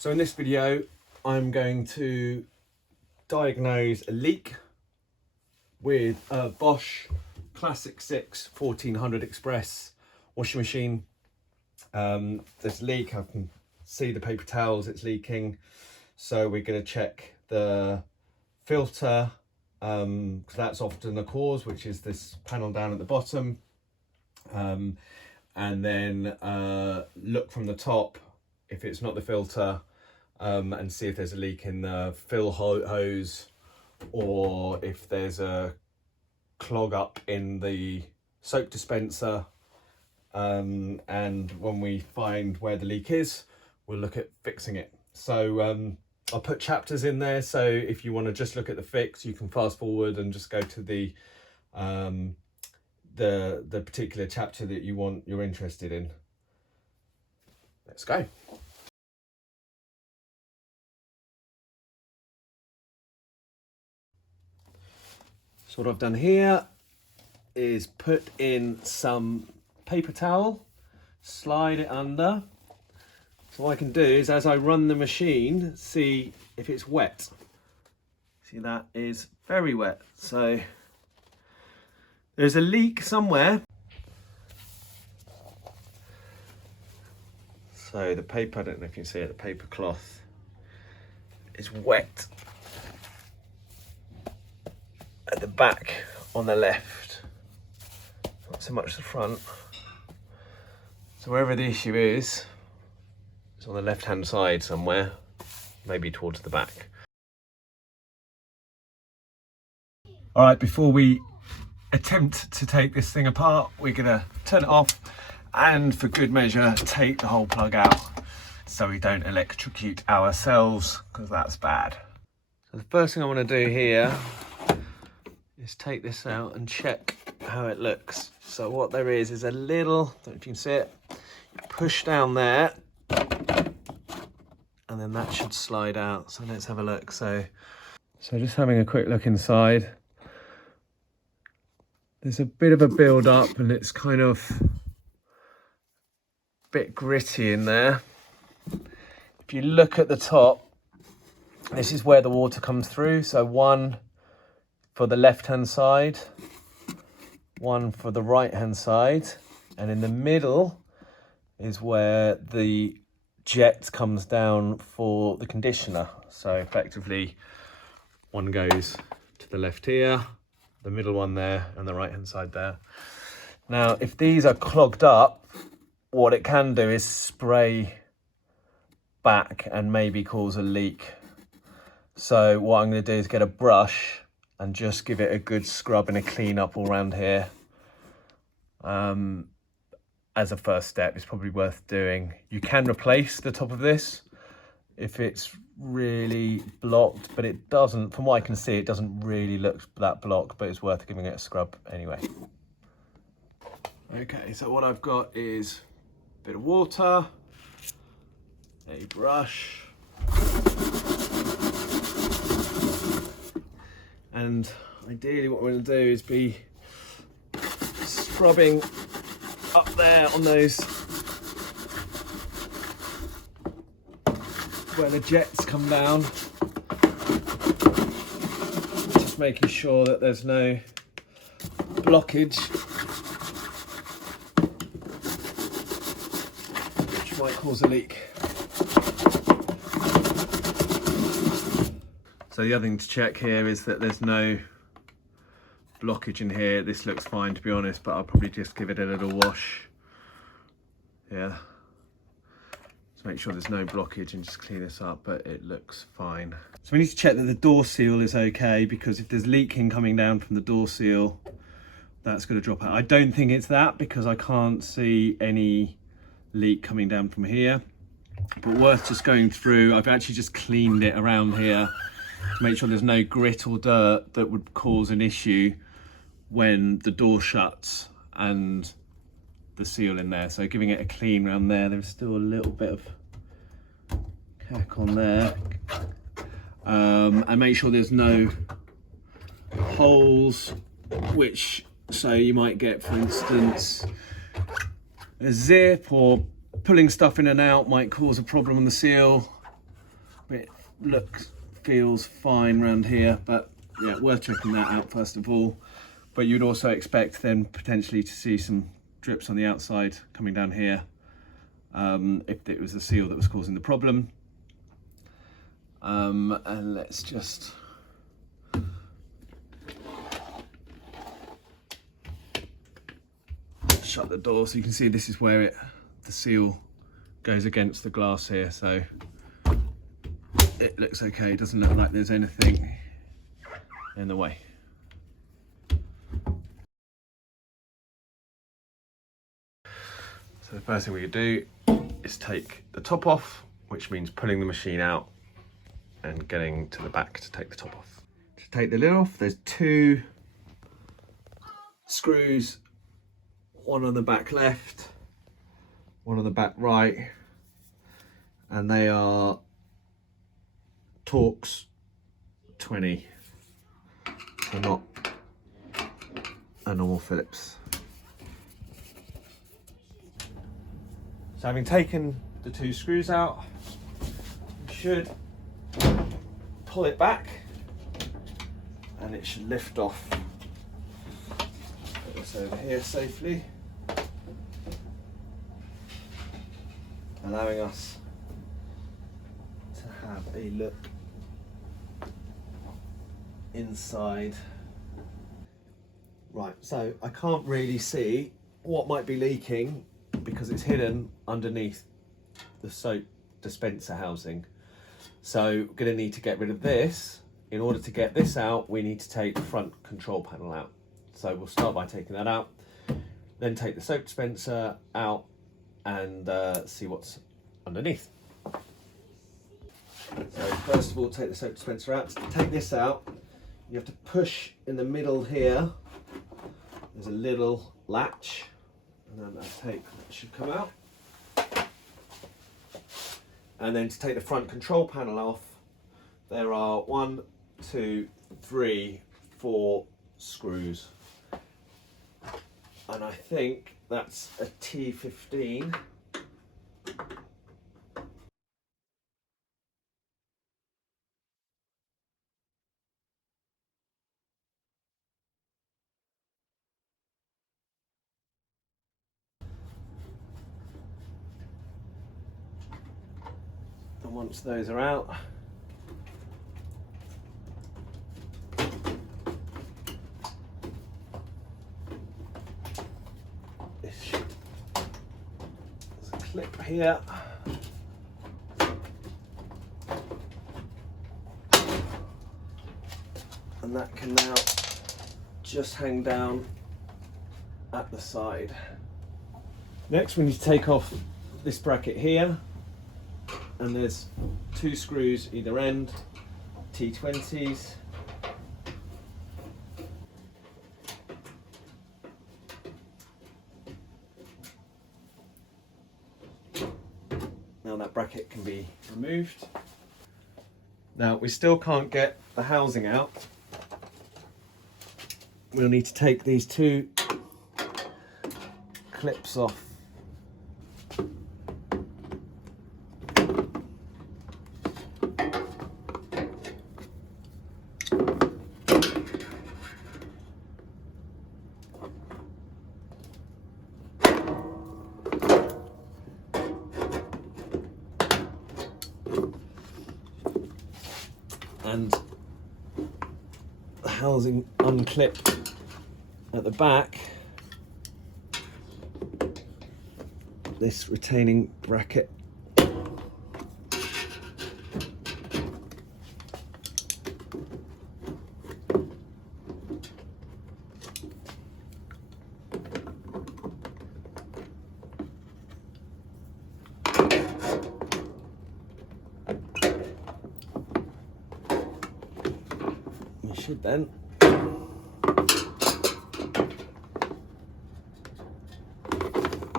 So in this video, I'm going to diagnose a leak with a Bosch Classixx 1400 Express washing machine. This leak, I can see the paper towels, it's leaking. So we're going to check the filter, because that's often the cause, which is this panel down at the bottom. And then look from the top if it's not the filter, and see if there's a leak in the fill hose, or if there's a clog up in the soap dispenser. And when we find where the leak is, we'll look at fixing it. So I'll put chapters in there, so if you want to just look at the fix, you can fast forward and just go to the particular chapter that you're interested in. Let's go. So what I've done here is put in some paper towel, slide it under. So what I can do is, as I run the machine, see if it's wet. See, that is very wet. So there's a leak somewhere. So the paper, I don't know if you can see it, the paper cloth is wet at the back on the left, not so much the front. So wherever the issue is, it's on the left hand side somewhere, maybe towards the back. All right, before we attempt to take this thing apart, we're gonna turn it off and, for good measure, take the whole plug out so we don't electrocute ourselves, because that's bad. So the first thing I want to do here is take this out and check how it looks. So what there is a little, I don't know if you can see it, you push down there and then that should slide out. So let's have a look. So just having a quick look inside, there's a bit of a build up and it's kind of a bit gritty in there. If you look at the top, this is where the water comes through. So one for the left hand side, one for the right hand side, and in the middle is where the jet comes down for the conditioner. So effectively one goes to the left here, the middle one there, and the right hand side there. Now if these are clogged up, what it can do is spray back and maybe cause a leak. So what I'm going to do is get a brush and just give it a good scrub and a clean up all around here. As a first step, it's probably worth doing. You can replace the top of this if it's really blocked, but it doesn't, from what I can see, it doesn't really look that blocked, but it's worth giving it a scrub anyway. Okay, so what I've got is a bit of water, a brush, and ideally what we're going to do is be scrubbing up there on those where the jets come down, just making sure that there's no blockage which might cause a leak. So the other thing to check here is that there's no blockage in here. This looks fine, to be honest, but I'll probably just give it a little wash. Yeah. Just make sure there's no blockage and just clean this up, but it looks fine. So we need to check that the door seal is okay, because if there's leaking coming down from the door seal, that's going to drop out. I don't think it's that, because I can't see any leak coming down from here, but worth just going through. I've actually just cleaned it around here to make sure there's no grit or dirt that would cause an issue when the door shuts and the seal in there. So giving it a clean around there. There's still a little bit of cack on there. And make sure there's no holes, which, so you might get, for instance, a zip, or pulling stuff in and out might cause a problem on the seal. looks, feels fine around here, but yeah, worth checking that out first of all. But you'd also expect then potentially to see some drips on the outside coming down here, if it was the seal that was causing the problem. And let's just shut the door so you can see this is where the seal goes against the glass here, so it looks okay. It doesn't look like there's anything in the way. So the first thing we do is take the top off, which means pulling the machine out and getting to the back to take the top off. To take the lid off, there's 2 screws, one on the back left, one on the back right, and they are Torx 20, so not a normal Phillips. So having taken the 2 screws out, you should pull it back and it should lift off. Put this over here safely, allowing us to have a look inside. Right, so I can't really see what might be leaking because it's hidden underneath the soap dispenser housing. So we're going to need to get rid of this. In order to get this out, we need to take the front control panel out. So we'll start by taking that out, then take the soap dispenser out and see what's underneath. So first of all, take the soap dispenser out. To take this out, you have to push in the middle here. There's a little latch, and then that tape should come out. And then to take the front control panel off, there are 1, 2, 3, 4 screws. And I think that's a T15. And once those are out, there's a clip here. And that can now just hang down at the side. Next we need to take off this bracket here, and there's 2 screws either end, T20s. Now that bracket can be removed. Now we still can't get the housing out. We'll need to take these 2 clips off. And the housing unclip at the back, this retaining bracket. You should then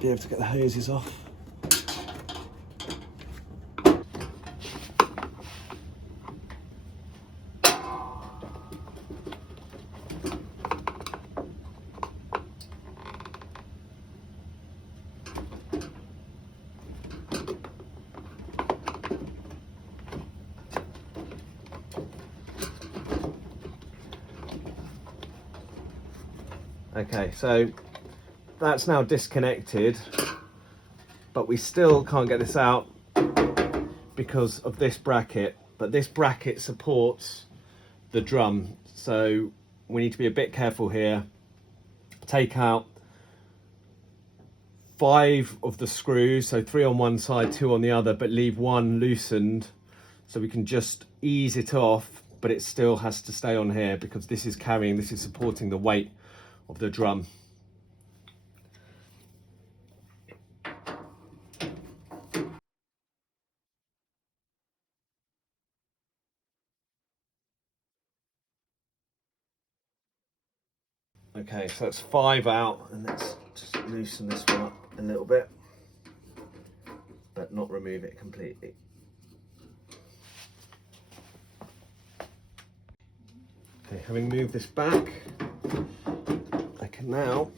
be able to get the hoses off. Okay, so that's now disconnected, but we still can't get this out because of this bracket. But this bracket supports the drum, so we need to be a bit careful here. Take out 5 of the screws, so 3 on one side, 2 on the other, but leave 1 loosened so we can just ease it off, but it still has to stay on here because this is supporting the weight of the drum. Okay, so it's 5 out, and let's just loosen this one up a little bit, but not remove it completely. Okay, having moved this back, I can now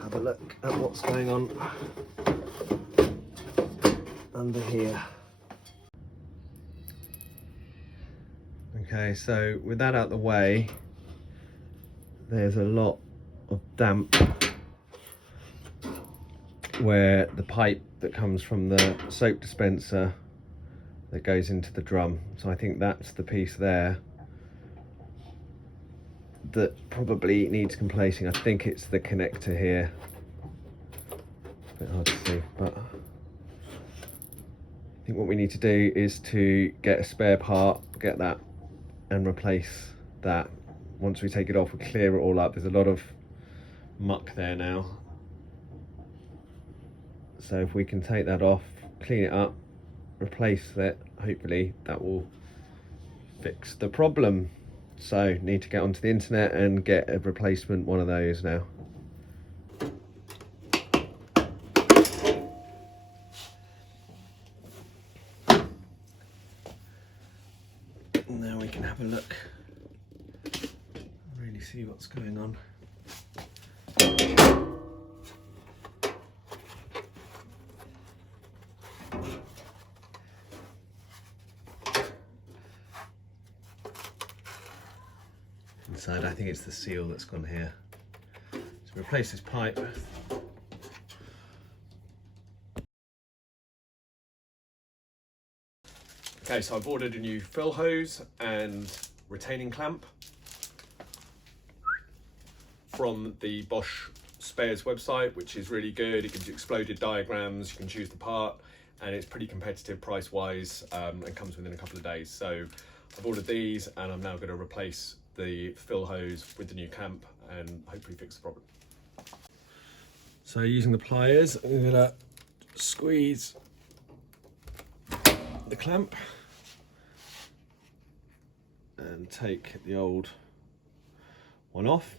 have a look at what's going on under here. Okay, so with that out the way, there's a lot of damp where the pipe that comes from the soap dispenser that goes into the drum. So I think that's the piece there that probably needs complacing. I think it's the connector here. A bit hard to see, but I think what we need to do is to get a spare part, get that and replace that. Once we take it off, we clear it all up. There's a lot of muck there now. So if we can take that off, clean it up, replace it, hopefully that will fix the problem. So need to get onto the internet and get a replacement one of those now. Now we can have a look, really see what's going on. Inside, I think it's the seal that's gone here. So replace this pipe. Okay, so I've ordered a new fill hose and retaining clamp from the Bosch spares website, which is really good. It gives you exploded diagrams, you can choose the part, and it's pretty competitive price wise, and comes within a couple of days. So I've ordered these, and I'm now going to replace the fill hose with the new clamp and hopefully fix the problem. So using the pliers, I'm going to squeeze the clamp and take the old one off.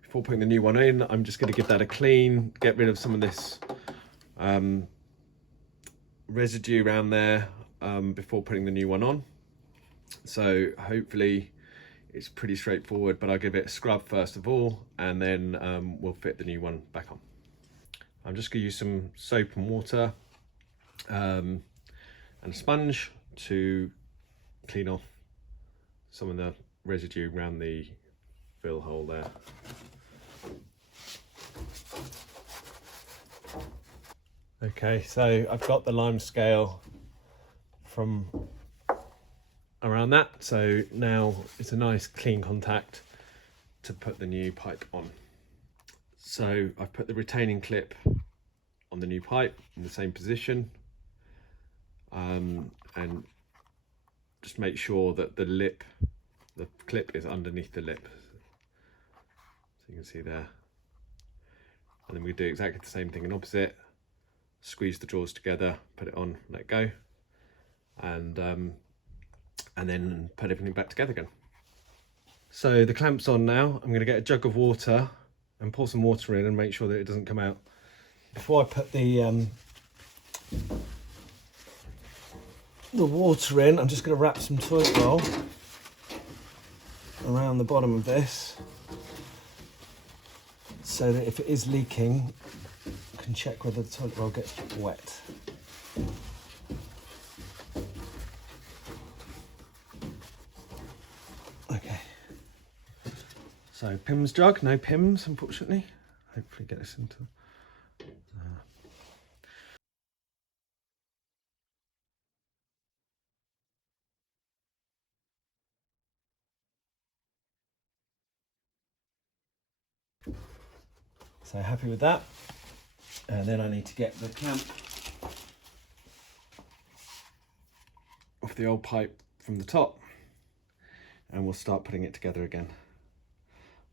Before putting the new one in, I'm just going to give that a clean, get rid of some of this residue around there before putting the new one on. So hopefully it's pretty straightforward, but I'll give it a scrub first of all, and then we'll fit the new one back on. I'm just going to use some soap and water and a sponge to clean off some of the residue around the fill hole there. Okay, so I've got the lime scale from around that, so now it's a nice clean contact to put the new pipe on. So I've put the retaining clip on the new pipe in the same position, and just make sure that the clip is underneath the lip, so you can see there. And then we do exactly the same thing in opposite. Squeeze the drawers together, put it on, let go, and then put everything back together again. So the clamp's on now. I'm going to get a jug of water and pour some water in and make sure that it doesn't come out. Before I put the water in, I'm just going to wrap some toilet roll around the bottom of this, so that if it is leaking, I can check whether the toilet roll gets wet. So Pim's jug, no Pims unfortunately. Hopefully get this into. So happy with that. And then I need to get the clamp off the old pipe from the top, and we'll start putting it together again.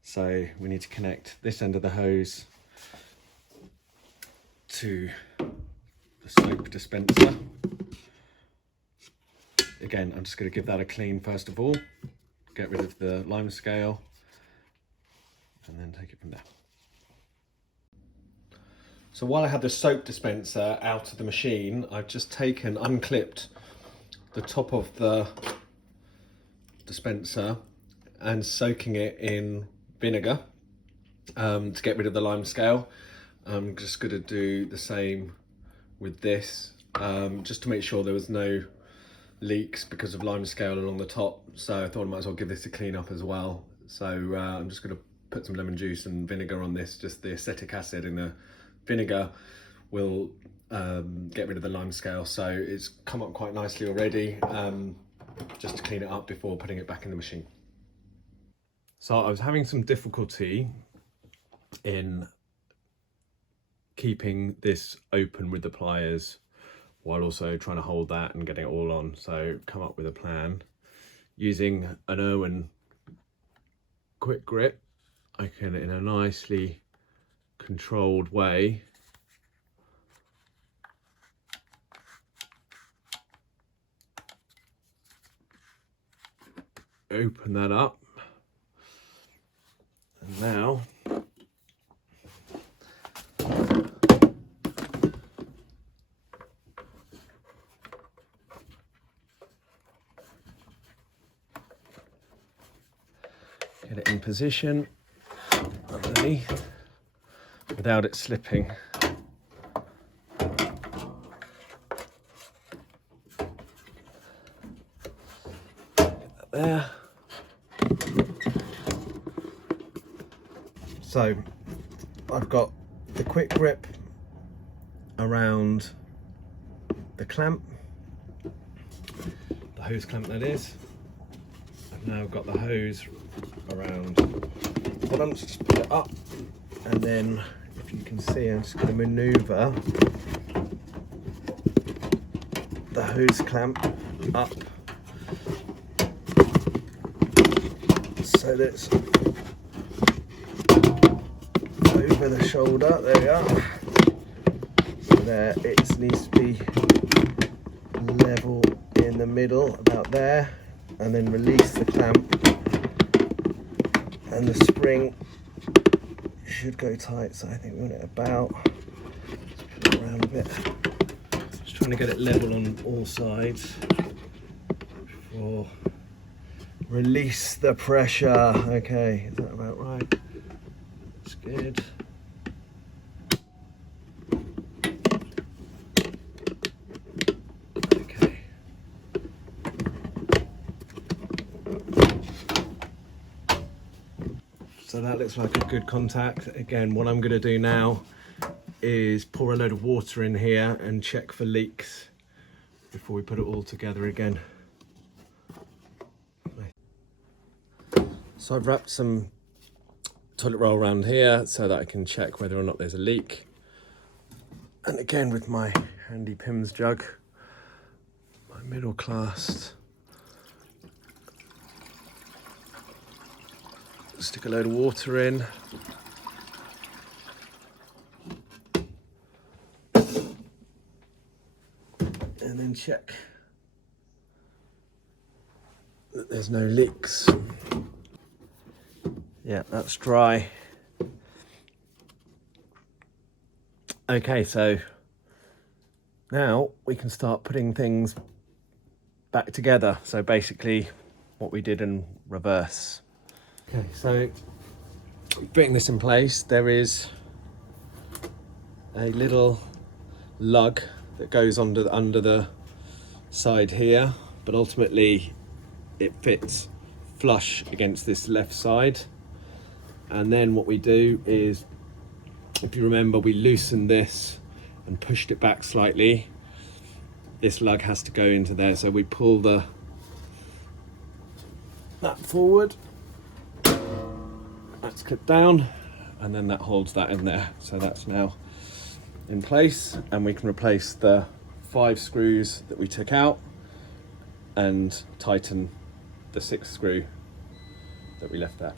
So we need to connect this end of the hose to the soap dispenser. Again, I'm just going to give that a clean first of all, get rid of the lime scale, and then take it from there. So while I have the soap dispenser out of the machine, I've just unclipped the top of the dispenser and soaking it in vinegar to get rid of the lime scale. I'm just going to do the same with this, just to make sure there was no leaks because of lime scale along the top. So I thought I might as well give this a clean up as well. So I'm just going to put some lemon juice and vinegar on this. Just the acetic acid in the vinegar will get rid of the lime scale. So it's come up quite nicely already, just to clean it up before putting it back in the machine. So I was having some difficulty in keeping this open with the pliers while also trying to hold that and getting it all on. So come up with a plan. Using an Irwin quick grip, I can, in a nicely controlled way, open that up. And now get it in position underneath without it slipping. Get that there. So I've got the quick grip around the clamp, the hose clamp that is. I've now got the hose around the bottom, just put it up, and then if you can see, I'm just going to maneuver the hose clamp up so that it's over the shoulder. There we are. So there, it needs to be level in the middle, about there, and then release the clamp, and the spring should go tight. So I think we want it about, let's put it around a bit, just trying to get it level on all sides before release the pressure. Okay, is that about right? That's good. Okay. So that looks like a good contact. Again, what I'm going to do now is pour a load of water in here and check for leaks before we put it all together again. So I've wrapped some toilet roll around here so that I can check whether or not there's a leak. And again, with my handy Pim's jug, my middle class, stick a load of water in. And then check that there's no leaks. Yeah, that's dry. Okay, so now we can start putting things back together. So basically what we did in reverse. Okay, so putting this in place, there is a little lug that goes under the side here, but ultimately it fits flush against this left side. And then what we do is, if you remember, we loosened this and pushed it back slightly. This lug has to go into there, so we pull that forward, that's clipped down, and then that holds that in there. So that's now in place, and we can replace the 5 screws that we took out and tighten the 6th screw that we left there.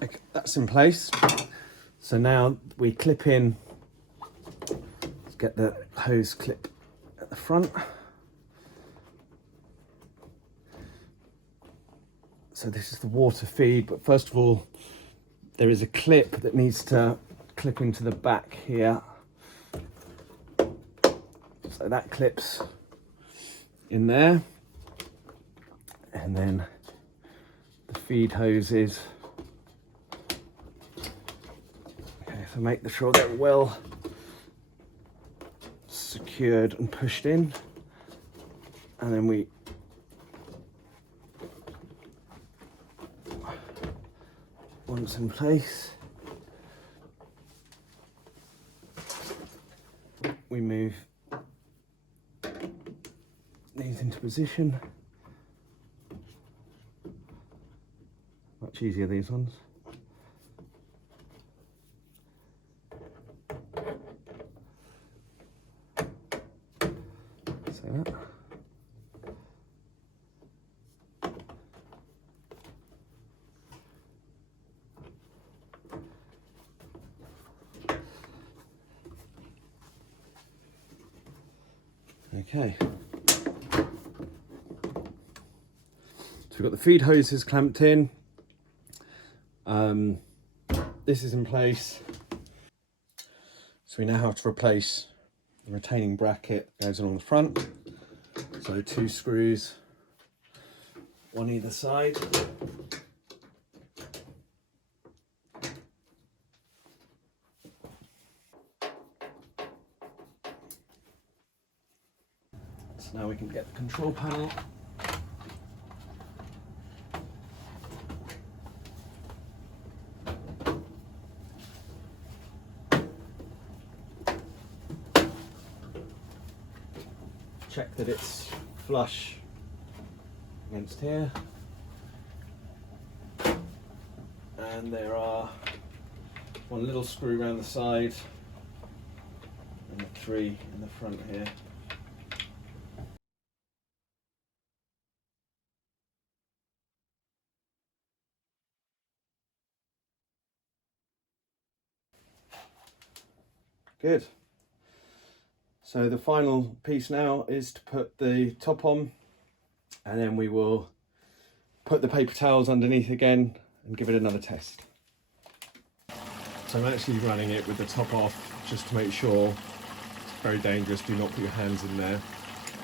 Okay, that's in place. So now we clip in, let's get the hose clip at the front. So this is the water feed, but first of all, there is a clip that needs to clip into the back here. So that clips in there. And then the feed hoses. Okay, so make sure they're well secured and pushed in. And then we once in place, we move these into position. Much easier, these ones. So that. Okay. So we've got the feed hoses clamped in. This is in place. So we now have to replace the retaining bracket that goes along the front. So 2 screws, one either side. So now we can get the control panel. Check that it's flush against here. And there are 1 little screw around the side and 3 in the front here. Good. So the final piece now is to put the top on, and then we will put the paper towels underneath again and give it another test. So I'm actually running it with the top off just to make sure. It's very dangerous, do not put your hands in there,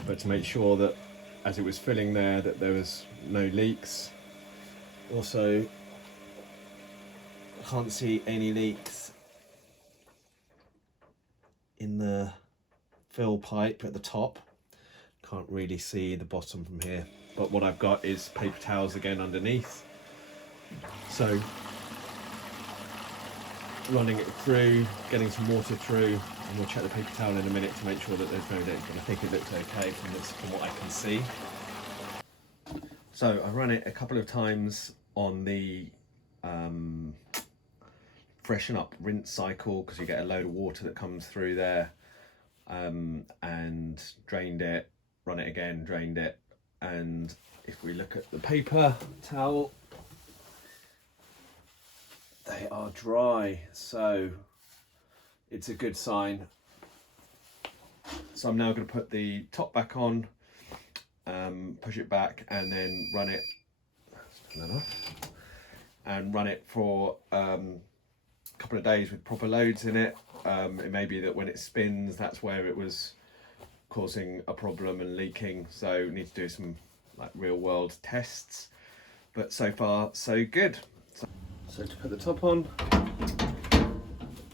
but to make sure that as it was filling there that there was no leaks. Also, I can't see any leaks in the fill pipe at the top. Can't really see the bottom from here, but what I've got is paper towels again underneath. So running it through, getting some water through, and we'll check the paper towel in a minute to make sure that there's no leak, but I think it looks okay from what I can see. So I run it a couple of times on the freshen up rinse cycle, because you get a load of water that comes through there, and drained it, run it again, drained it. And if we look at the paper towel, they are dry, so it's a good sign. So I'm now going to put the top back on, push it back, and then run it, for a couple of days with proper loads in it. It may be that when it spins, that's where it was causing a problem and leaking, so we need to do some like real world tests, but so far so good. So to put the top on,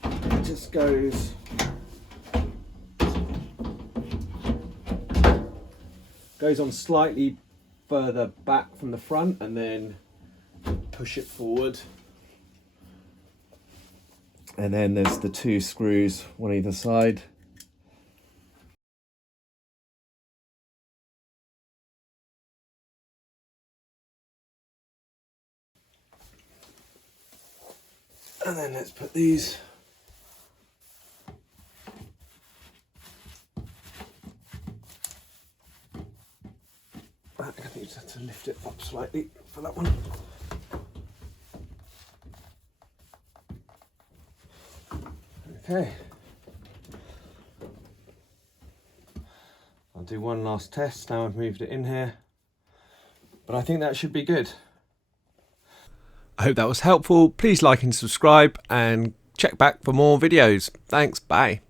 it just goes on slightly further back from the front and then push it forward. And then there's the 2 screws, one either side. And then let's put these back. I think you just have to lift it up slightly for that one. Okay. I'll do one last test now I've moved it in here. But I think that should be good. I hope that was helpful. Please like and subscribe and check back for more videos. Thanks, bye.